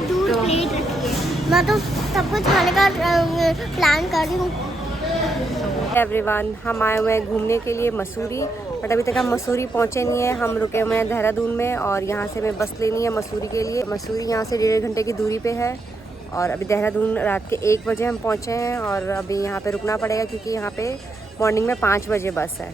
इतनी दूर प्लेट रखी है। मैं तो सब कुछ खाने का प्लान कर रही हूँ। एवरीवन, हम आए हुए हैं घूमने के लिए मसूरी, बट अभी तक हम मसूरी पहुंचे नहीं है। हम रुके हुए हैं देहरादून में और यहाँ से हमें बस लेनी है मसूरी के लिए। मसूरी यहाँ से 1.5 घंटे की दूरी पे है और अभी देहरादून रात के 1 बजे हम पहुँचे हैं और अभी यहाँ पे रुकना पड़ेगा क्योंकि यहाँ पे मॉर्निंग में 5 बजे बस है,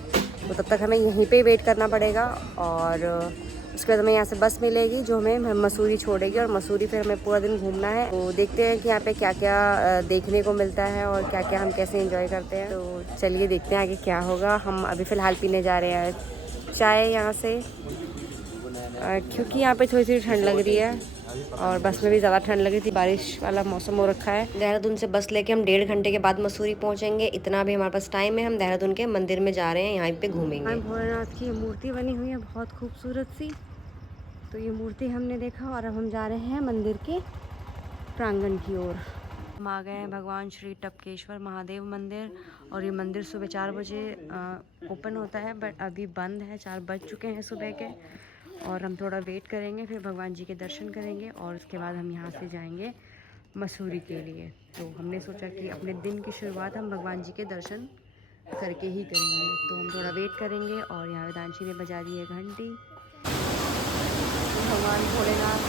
तो तब तक हमें यहीं पे वेट करना पड़ेगा। और उसके बाद हमें यहाँ से बस मिलेगी जो हमें मसूरी छोड़ेगी और मसूरी फिर हमें पूरा दिन घूमना है। तो देखते हैं कि यहाँ पे क्या क्या देखने को मिलता है और क्या क्या हम कैसे एंजॉय करते हैं। तो चलिए देखते हैं आगे क्या होगा। हम अभी फ़िलहाल पीने जा रहे हैं चाय यहाँ से, क्योंकि यहाँ पे थोड़ी सी ठंड लग रही है और बस में भी ज़्यादा ठंड लग रही थी। बारिश वाला मौसम हो रखा है। देहरादून से बस लेके हम 1.5 घंटे के बाद मसूरी पहुँचेंगे। इतना भी हमारे पास टाइम है। हम देहरादून के मंदिर में जा रहे हैं, यहाँ पे घूमेंगे। भोलेनाथ की मूर्ति बनी हुई है बहुत खूबसूरत सी, तो ये मूर्ति हमने देखा और अब हम जा रहे हैं मंदिर के प्रांगण की ओर। हम आ गए हैं भगवान श्री टपकेश्वर महादेव मंदिर और ये मंदिर सुबह 4 बजे ओपन होता है, बट अभी बंद है। 4 बज चुके हैं सुबह के और हम थोड़ा वेट करेंगे, फिर भगवान जी के दर्शन करेंगे और उसके बाद हम यहाँ से जाएंगे मसूरी के लिए। तो हमने सोचा कि अपने दिन की शुरुआत हम भगवान जी के दर्शन करके ही करेंगे, तो हम थोड़ा वेट करेंगे। और यहाँ वेदांशी ने बजा दी है घंटी। भगवान भोलेनाथ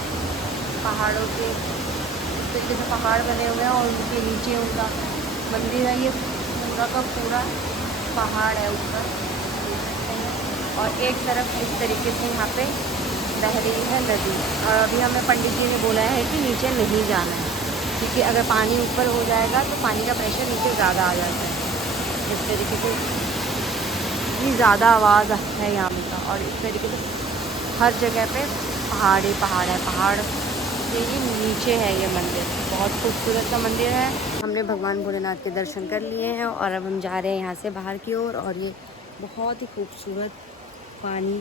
पहाड़ों के तरीके से पहाड़ बने हुए हैं और उनके नीचे उनका मंदिर है। ये पूरा का पूरा पहाड़ है ऊपर, और एक तरफ इस तरीके से यहाँ पे बह रही है नदी। और अभी हमें पंडित जी ने बोला है कि नीचे नहीं जाना है, क्योंकि अगर पानी ऊपर हो जाएगा तो पानी का प्रेशर नीचे ज़्यादा आ जाता है। इस तरीके से इतनी ज़्यादा आवाज़ है यहाँ का, और इस तरीके से हर जगह पे पहाड़ ही पहाड़ है। पहाड़ से ही नीचे है ये मंदिर, बहुत खूबसूरत सा मंदिर है। हमने भगवान भोलेनाथ के दर्शन कर लिए हैं और अब हम जा रहे हैं यहाँ से बाहर की ओर। और ये बहुत ही खूबसूरत पानी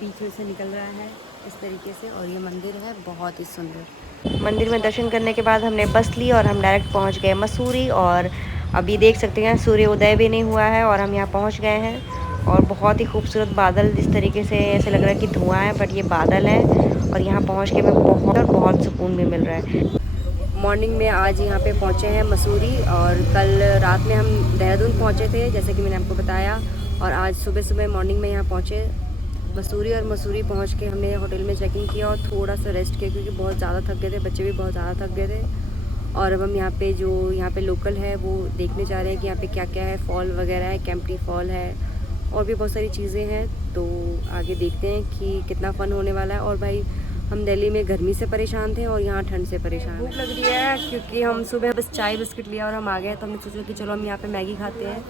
बीच में से निकल रहा है इस तरीके से, और ये मंदिर है बहुत ही सुंदर। मंदिर में दर्शन करने के बाद हमने बस ली और हम डायरेक्ट पहुँच गए मसूरी। और अभी देख सकते हैं सूर्य उदय भी नहीं हुआ है और हम यहाँ पहुँच गए हैं। और बहुत ही खूबसूरत बादल, जिस तरीके से ऐसे लग रहा है कि धुआं है, बट ये बादल है। और यहाँ पहुँच के हमें बहुत सुकून भी मिल रहा है। मॉर्निंग में आज यहाँ पे पहुँचे हैं मसूरी, और कल रात में हम देहरादून पहुँचे थे जैसे कि मैंने आपको बताया। और आज सुबह सुबह मॉर्निंग में यहाँ पहुँचे मसूरी, और मसूरी पहुँच के हमने होटल में चेकिंग किया और थोड़ा सा रेस्ट किया क्योंकि बहुत ज़्यादा थक गए थे, बच्चे भी बहुत ज़्यादा थक गए थे। और अब हम यहाँ पे जो यहाँ पे लोकल है वो देखने जा रहे हैं कि यहाँ पे क्या क्या है। फॉल वगैरह है, कैंपटी फॉल है और भी बहुत सारी चीज़ें हैं। तो आगे देखते हैं कि कितना फ़न होने वाला है। और भाई हम दिल्ली में गर्मी से परेशान थे और यहाँ ठंड से परेशान। भूख लग रही है क्योंकि हम सुबह बस चाय बिस्किट लिया और हम आ गए, तो हमने सोचा कि चलो हम यहाँ पे मैगी खाते हैं।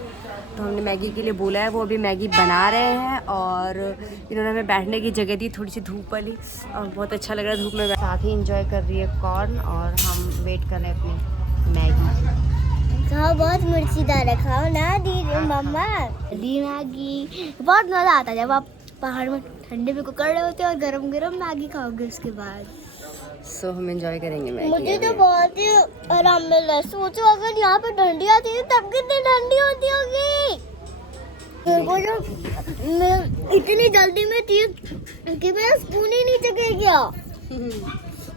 तो हमने मैगी के लिए बोला है, वो अभी मैगी बना रहे हैं। और इन्होंने हमें बैठने की जगह दी, थोड़ी सी धूप वाली, और बहुत अच्छा लग रहा है धूप में। साथ ही इंजॉय कर रही है कॉर्न, और हम वेट कर रहे हैं अपनी मैगी। खाओ, बहुत मिर्चीदार है, खाओ ना दी मम्मा। दी मैगी बहुत मज़ा आता है जब आप पहाड़ में ठंडे में कुकर रहे होते हैं और गरम गरम मैगी खाओगे उसके बाद। सो हम एंजॉय करेंगे मैगी। मुझे तो बहुत ही आराम मिल रहा है। सोचो अगर यहाँ पे ठंडी आती है तब कितनी ठंडी होती होगी। मेरे को जो मैं इतनी जल्दी में थी कि मेरा स्पून ही नहीं चढ़ गया।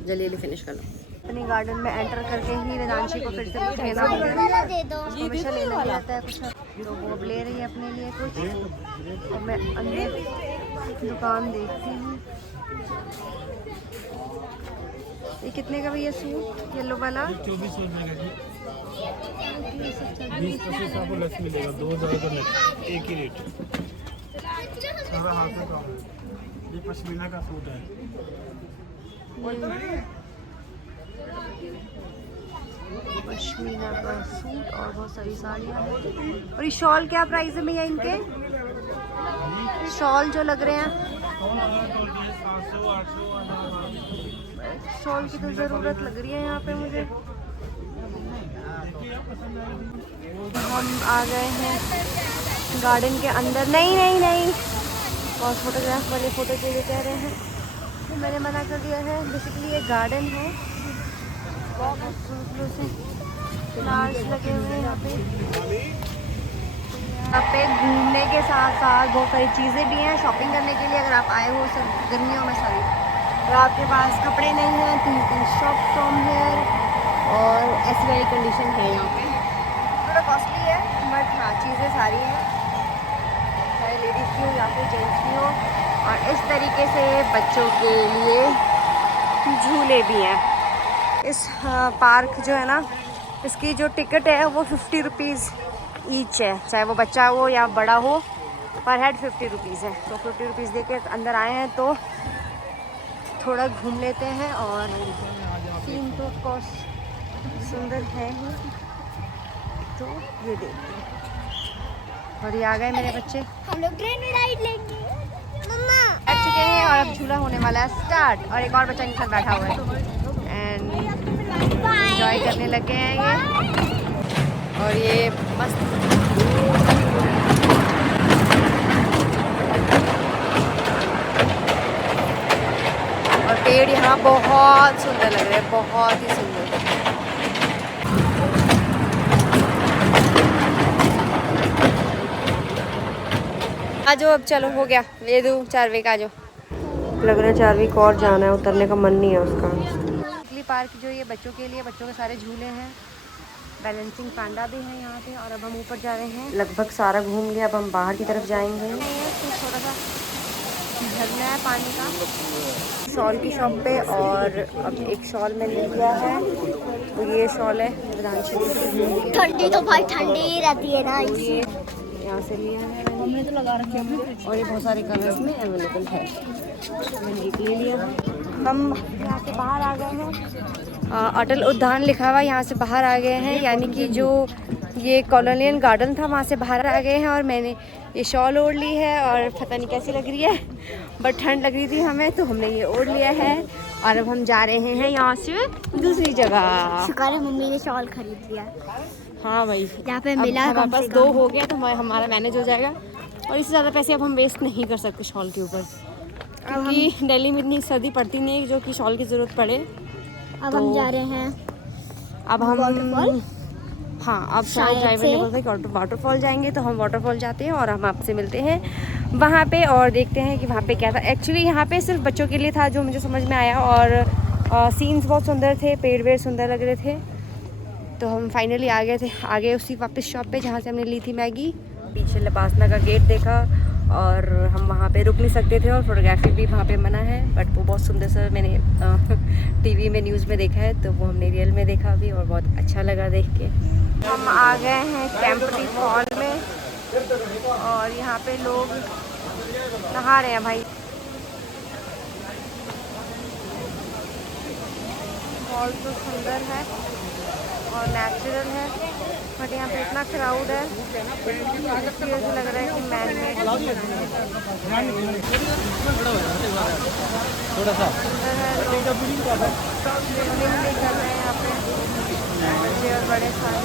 जल्दी फिनिश कर लो। अपने गार्डन में एंटर करके ही वेदांशी को फिर से कुछ लेना होगा। दे दो, हमेशा लेना भी आता है कुछ, तो वो अब ले रही है अपने लिए कुछ। और मैं अंदर दुकान देखती हूँ। ये कितने का भैया सूट येलो वाला? 24 रुपए का जी। 20-25 आपको लस मिलेगा, 2000 का नेट, एक ही रेट। सारा हाथ से काम है। ये पश्मीना का सूट है। पश्मीना का सूट और बहुत सारी साड़ियाँ हैं। और ये शॉल क्या प्राइस है भैया इनके? शॉल जो लग रहे हैं, 700-800 शॉल की तो ज़रूरत लग रही है यहाँ पे मुझे। हम आ गए हैं गार्डन के अंदर। नहीं नहीं नहीं, और फोटोग्राफ वाले फ़ोटो चाहिए कह रहे हैं, तो मैंने मना कर दिया है। बेसिकली ये गार्डन है, बहुत फूलों से फ्लावर्स लगे हुए हैं यहाँ पे। यहाँ पे घूमने के साथ साथ बहुत सारी चीज़ें भी हैं शॉपिंग करने के लिए, अगर आप आए हो सब गर्मियों में। सारी और आपके पास कपड़े नहीं हैं तो you can shop from here. और ऐसी वाली कंडीशन है यहाँ पे। थोड़ा कॉस्टली है बट हाँ चीज़ें सारी हैं, चाहे लेडीज़ की हो या फिर जेंट्स की हो। और इस तरीके से बच्चों के लिए झूले भी हैं। इस पार्क जो है ना, इसकी जो टिकट है वो 50 रुपीज़ ईच है, चाहे वो बच्चा हो या बड़ा हो, पर हेड 50 रुपीज़ है। तो 50 रुपीज़ दे के अंदर आए हैं तो थोड़ा घूम लेते हैं। और सीन तो ऑफकोर्स सुंदर है ही, तो ये देखते हैं। और ये आ गए मेरे बच्चे, हम लोग ट्रेन राइड लेंगे मम्मा। बैठ चुके हैं और अब झूला होने वाला है स्टार्ट। और एक और बच्चा इनके साथ बैठा हुआ है एंड एंजॉय करने लगे हैं ये। और ये मस्त और पेड़ यहाँ बहुत सुंदर लग रहे हैं, बहुत ही सुंदर। आ जाओ अब, चलो हो गया। ले दूँ चारवेक, आ जाओ। लग रहा है चारवेक और जाना है, उतरने का मन नहीं है उसका। इटली पार्क जो ये बच्चों के लिए, बच्चों के सारे झूले हैं, बैलेंसिंग पांडा भी है यहाँ पे। और अब हम ऊपर जा रहे हैं, लगभग सारा घूम लिया, अब हम बाहर की तरफ जाएंगे। थोड़ा सा झरना है पानी का शॉल की शॉप पे। और अब एक शॉल मैंने लिया है, तो ये शॉल है ठंडी तो भाई ठंडी रहती है ना, ये यहाँ से लिया है हमने, तो लगा रखे हैं। और ये बहुत सारे कलर्स में अवेलेबल है, मैंने एक ले लिया। हम यहाँ से बाहर आ गए हैं, अटल उद्यान लिखा हुआ यहाँ से बाहर आ गए हैं, यानी कि जो ये कॉलोनियल गार्डन था वहाँ से बाहर आ गए हैं। और मैंने ये शॉल ओढ़ ली है और पता नहीं कैसी लग रही है, बट ठंड लग रही थी हमें तो हमने ये ओढ़ लिया है। और अब हम जा रहे हैं यहाँ से दूसरी जगह। शुक्र है मम्मी ने शॉल खरीद लिया। हाँ भाई, यहाँ पे मिला हमारे पास 2 हो गया तो हमारा मैनेज हो जाएगा। और इससे ज़्यादा पैसे अब हम वेस्ट नहीं कर सकते शॉल के ऊपर, क्योंकि दिल्ली में इतनी सर्दी पड़ती नहीं है जो कि शॉल की ज़रूरत पड़े। अब हम जा रहे हैं, अब हम वाटरफॉल? हाँ, अब शायद ड्राइवर ने बोला कि वाटरफॉल जाएंगे, तो हम वाटरफॉल जाते हैं और हम आपसे मिलते हैं वहाँ पे और देखते हैं कि वहाँ पे क्या था। एक्चुअली यहाँ पे सिर्फ बच्चों के लिए था जो मुझे समझ में आया, और सीन्स बहुत सुंदर थे, पेड़ वेड़ सुंदर लग रहे थे। तो हम फाइनली आ गए थे, आगे उसी वापस शॉप पे जहाँ से हमने ली थी मैगी। पीछे लपासना का गेट देखा और हम वहाँ पे रुक नहीं सकते थे, और फोटोग्राफी भी वहाँ पे मना है, बट वो बहुत सुंदर सा मैंने टीवी में न्यूज़ में देखा है, तो वो हमने रियल में देखा भी और बहुत अच्छा लगा देख के। हम आ गए हैं कैंपटी फॉल में और यहाँ पे लोग नहा रहे हैं भाई। फॉल तो सुंदर है और नेचुरल है, बट यहाँ पे इतना क्राउड है, इसलिए ऐसा लग रहा है कि मैन मेड थोड़ा सा सुंदर है। लोग स्विमिंग भी कर रहे हैं यहाँ पे, बच्चे और बड़े सारे,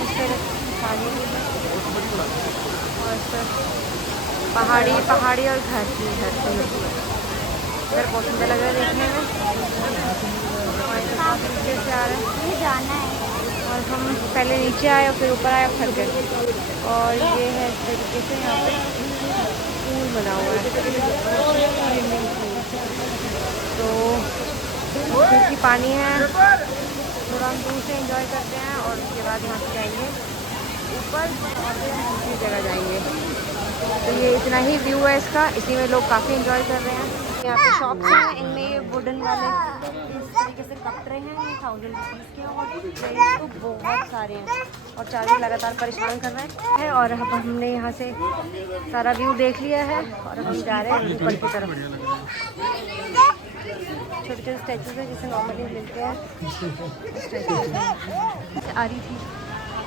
इस तरह पानी भी है। और सर पहाड़ी पहाड़ी और घर की घर बहुत सुंदर लग रहा है देखने में। और नीचे से आ रहे हैं, जाना है। और हम पहले नीचे आए और फिर ऊपर आए और थक गए। और ये है इस तरीके से यहाँ पे पूल बना हुआ है, स्विमिंग पूल। तो क्योंकि पानी है, थोड़ा हम दूर से एंजॉय करते हैं और उसके बाद यहाँ से जाएंगे ऊपर और फिर दूसरी जगह जाएंगे। तो ये इतना ही व्यू है इसका, इसी में लोग काफ़ी एंजॉय कर रहे हैं। यहाँ पे शॉप्स हैं, इनमें ये वुडन वाले इस तरीके से कपड़े हैं, ये 1000 रुपीज़ के, और प्लेट्स तो बहुत सारे हैं और चार्ज लगातार परेशान कर रहे हैं। और अब हमने यहाँ से सारा व्यू देख लिया है और अब हम जा रहे हैं ऊपर की तरफ। छोटे छोटे स्टैचूज हैं जिसे नॉर्मली मिलते हैं, आ रही थी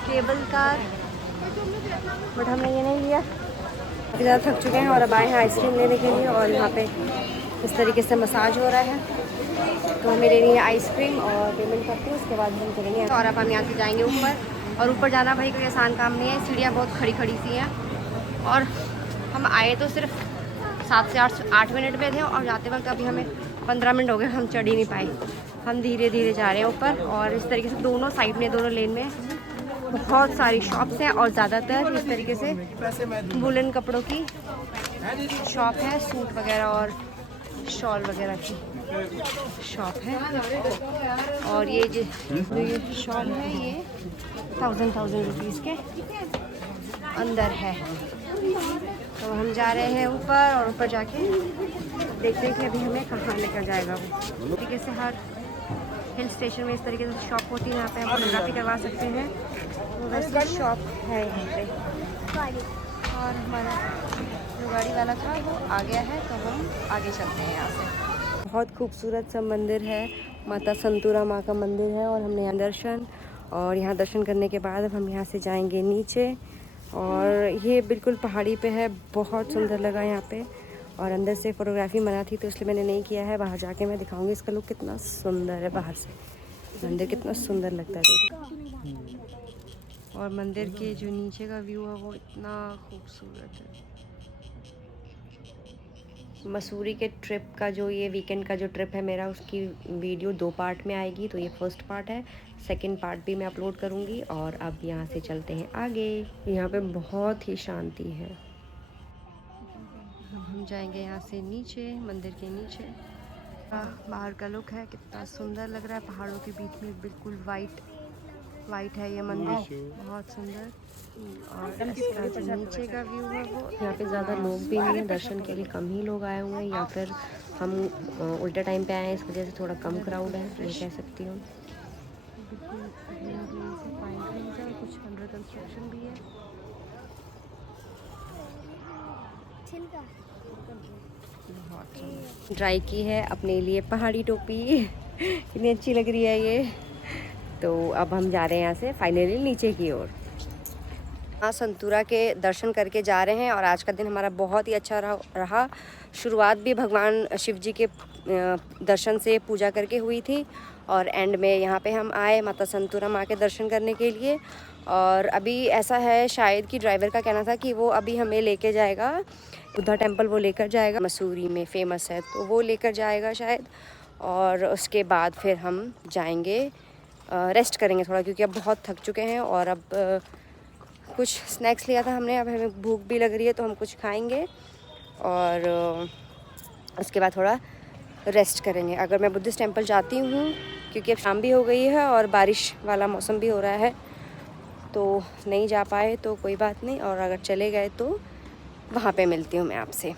केबल कार, बट हमने ये नहीं लिया, ज़्यादा थक चुके हैं। और अब आए हैं आइसक्रीम लेने के लिए, और यहाँ पे इस तरीके से मसाज हो रहा है, तो हमें लेनी है आइसक्रीम और पेमेंट करते हैं, उसके बाद हम चलेंगे। और अब हम यहाँ से जाएंगे ऊपर, और ऊपर जाना भाई कोई आसान काम नहीं है, सीढ़ियाँ बहुत खड़ी खड़ी सी हैं। और हम आए तो सिर्फ 7 से 8 मिनट में थे, और जाते वक्त अभी हमें 15 मिनट हो गए, हम चढ़ ही नहीं पाए। हम धीरे धीरे जा रहे हैं ऊपर, और इस तरीके से दोनों साइड में, दोनों लेन में बहुत सारी शॉप्स हैं, और ज़्यादातर इस तरीके से वुलन कपड़ों की शॉप है, सूट वगैरह और शॉल वगैरह की शॉप है। और ये जो ये शॉल है ये 1000 रुपीज़ के अंदर है। तो हम जा रहे हैं ऊपर और ऊपर जाके देखते हैं कि अभी हमें कहाँ लेकर जाएगा वो। तरीके से हर हिल स्टेशन में इस तरीके से शॉप होती है, यहाँ पे हम फोटोग्राफी करवा सकते हैं। तो वैसे शॉप है यहाँ पे। और हमारा जो गाड़ी वाला था वो आ गया है, तो हम आगे चलते हैं यहाँ से। बहुत खूबसूरत सा मंदिर है, माता संतूरा माँ का मंदिर है। और हमने यहाँ दर्शन, और यहाँ दर्शन करने के बाद अब हम यहाँ से जाएंगे नीचे। और ये बिल्कुल पहाड़ी पे है, बहुत सुंदर लगा यहाँ पे। और अंदर से फ़ोटोग्राफी मना थी तो इसलिए मैंने नहीं किया है। बाहर जाके मैं दिखाऊंगी इसका लुक कितना सुंदर है। बाहर से मंदिर कितना सुंदर लगता है देख। और मंदिर के जो नीचे का व्यू है वो इतना खूबसूरत है। मसूरी के ट्रिप का जो ये वीकेंड का जो ट्रिप है मेरा, उसकी वीडियो 2 पार्ट में आएगी। तो ये फर्स्ट पार्ट है, सेकंड पार्ट भी मैं अपलोड करूँगी। और अब यहाँ से चलते हैं आगे। यहाँ पे बहुत ही शांति है। अब हम जाएंगे यहाँ से नीचे, मंदिर के नीचे। बाहर का लुक है, कितना सुंदर लग रहा है। पहाड़ों के बीच में बिल्कुल वाइट है ये मंदिर, बहुत सुंदर। और इसका जो नीचे का व्यू है वो, यहाँ पे ज़्यादा लोग भी नहीं हैं, दर्शन के लिए कम ही लोग आए हुए हैं। या फिर हम उल्टा टाइम पे आए हैं, इस वजह से थोड़ा कम क्राउड है, ये कह सकती हूँ। कुछ अंडर कंस्ट्रक्शन भी है। ट्राई की है अपने लिए पहाड़ी टोपी, कितनी अच्छी लग रही है ये। तो अब हम जा रहे हैं यहाँ से फाइनली नीचे की ओर। माँ संतूरा के दर्शन करके जा रहे हैं। और आज का दिन हमारा बहुत ही अच्छा रहा। शुरुआत भी भगवान शिव जी के दर्शन से, पूजा करके हुई थी। और एंड में यहाँ पे हम आए माता संतूरा माँ के दर्शन करने के लिए। और अभी ऐसा है शायद कि ड्राइवर का कहना था कि वो अभी हमें लेके जाएगा, बुद्धा टेम्पल वो लेकर जाएगा, मसूरी में फेमस है, तो वो लेकर जाएगा शायद। और उसके बाद फिर हम जाएंगे, रेस्ट करेंगे थोड़ा, क्योंकि अब बहुत थक चुके हैं। और अब कुछ स्नैक्स लिया था हमने, अब हमें भूख भी लग रही है तो हम कुछ खाएंगे। और उसके बाद थोड़ा रेस्ट करेंगे। अगर मैं बुद्धिस्ट टेम्पल जाती हूँ, क्योंकि अब शाम भी हो गई है और बारिश वाला मौसम भी हो रहा है, तो नहीं जा पाए तो कोई बात नहीं। और अगर चले गए तो वहाँ पे मिलती हूँ मैं आपसे।